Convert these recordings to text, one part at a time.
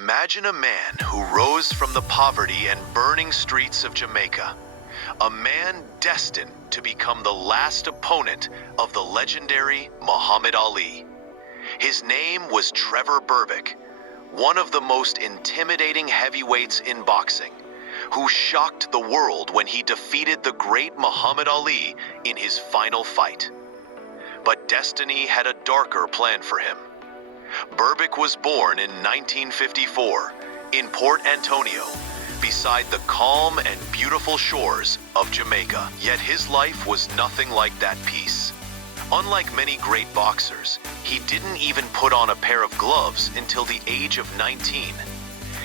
Imagine a man who rose from the poverty and burning streets of Jamaica. A man destined to become the last opponent of the legendary Muhammad Ali. His name was Trevor Berbick, one of the most intimidating heavyweights in boxing, who shocked the world when he defeated the great Muhammad Ali in his final fight. But destiny had a darker plan for him. Berbick was born in 1954 in Port Antonio, beside the calm and beautiful shores of Jamaica. Yet his life was nothing like that peace. Unlike many great boxers, he didn't even put on a pair of gloves until the age of 19.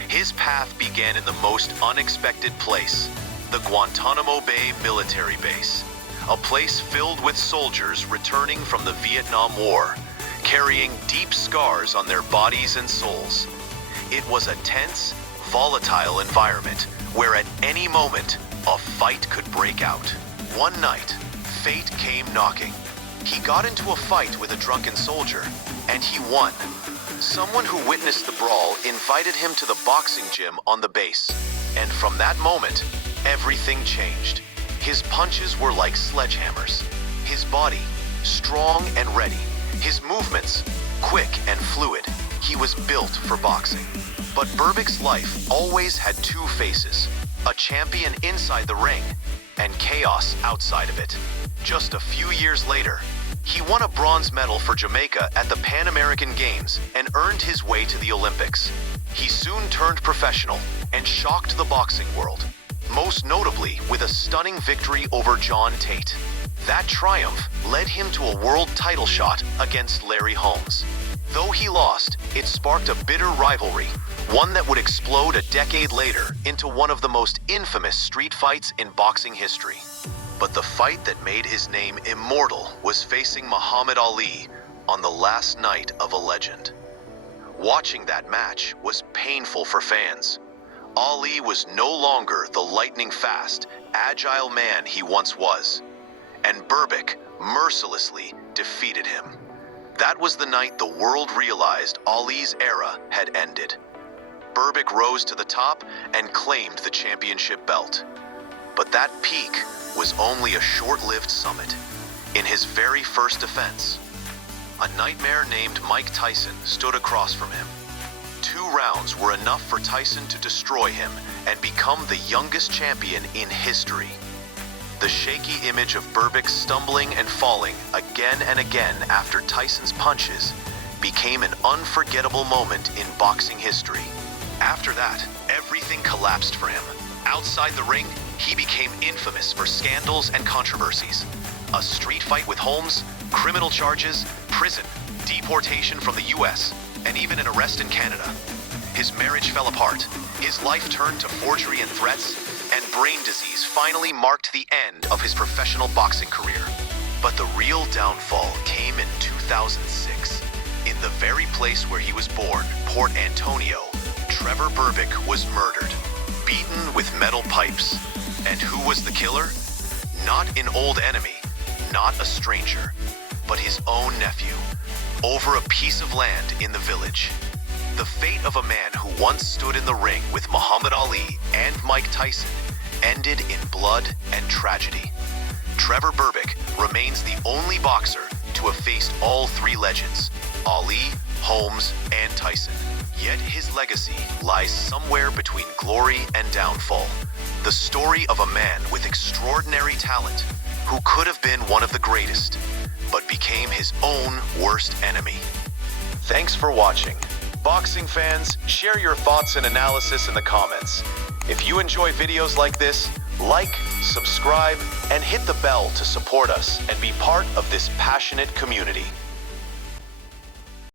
His path began in the most unexpected place, the Guantanamo Bay military base, a place filled with soldiers returning from the Vietnam War, carrying deep scars on their bodies and souls. It was a tense, volatile environment where at any moment a fight could break out. One night, fate came knocking. He got into a fight with a drunken soldier, and he won. Someone who witnessed the brawl invited him to the boxing gym on the base, and from that moment, everything changed. His punches were like sledgehammers, his body strong and ready, his movements quick and fluid. He was built for boxing. But Berbick's life always had two faces, a champion inside the ring and chaos outside of it. Just a few years later, he won a bronze medal for Jamaica at the Pan American Games and earned his way to the Olympics. He soon turned professional and shocked the boxing world, most notably with a stunning victory over John Tate. That triumph led him to a world title shot against Larry Holmes. Though he lost, it sparked a bitter rivalry, one that would explode a decade later into one of the most infamous street fights in boxing history. But the fight that made his name immortal was facing Muhammad Ali on the last night of a legend. Watching that match was painful for fans. Ali was no longer the lightning-fast, agile man he once was, and Berbick mercilessly defeated him. That was the night the world realized Ali's era had ended. Berbick rose to the top and claimed the championship belt. But that peak was only a short-lived summit. In his very first defense, a nightmare named Mike Tyson stood across from him. 2 rounds were enough for Tyson to destroy him and become the youngest champion in history. The shaky image of Berbick stumbling and falling again and again after Tyson's punches became an unforgettable moment in boxing history. After that, everything collapsed for him. Outside the ring, he became infamous for scandals and controversies. A street fight with Holmes, criminal charges, prison, deportation from the US, and even an arrest in Canada. His marriage fell apart. His life turned to forgery and threats, and brain disease finally marked the end of his professional boxing career. But the real downfall came in 2006. In the very place where he was born, Port Antonio, Trevor Berbick was murdered, beaten with metal pipes. And who was the killer? Not an old enemy, not a stranger, but his own nephew, over a piece of land in the village. The fate of a man who once stood in the ring with Muhammad Ali and Mike Tyson ended in blood and tragedy. Trevor Berbick remains the only boxer to have faced all 3 legends, Ali, Holmes, and Tyson. Yet his legacy lies somewhere between glory and downfall. The story of a man with extraordinary talent who could have been one of the greatest, but became his own worst enemy. Thanks for watching. Boxing fans, share your thoughts and analysis in the comments. If you enjoy videos like this, like, subscribe, and hit the bell to support us and be part of this passionate community.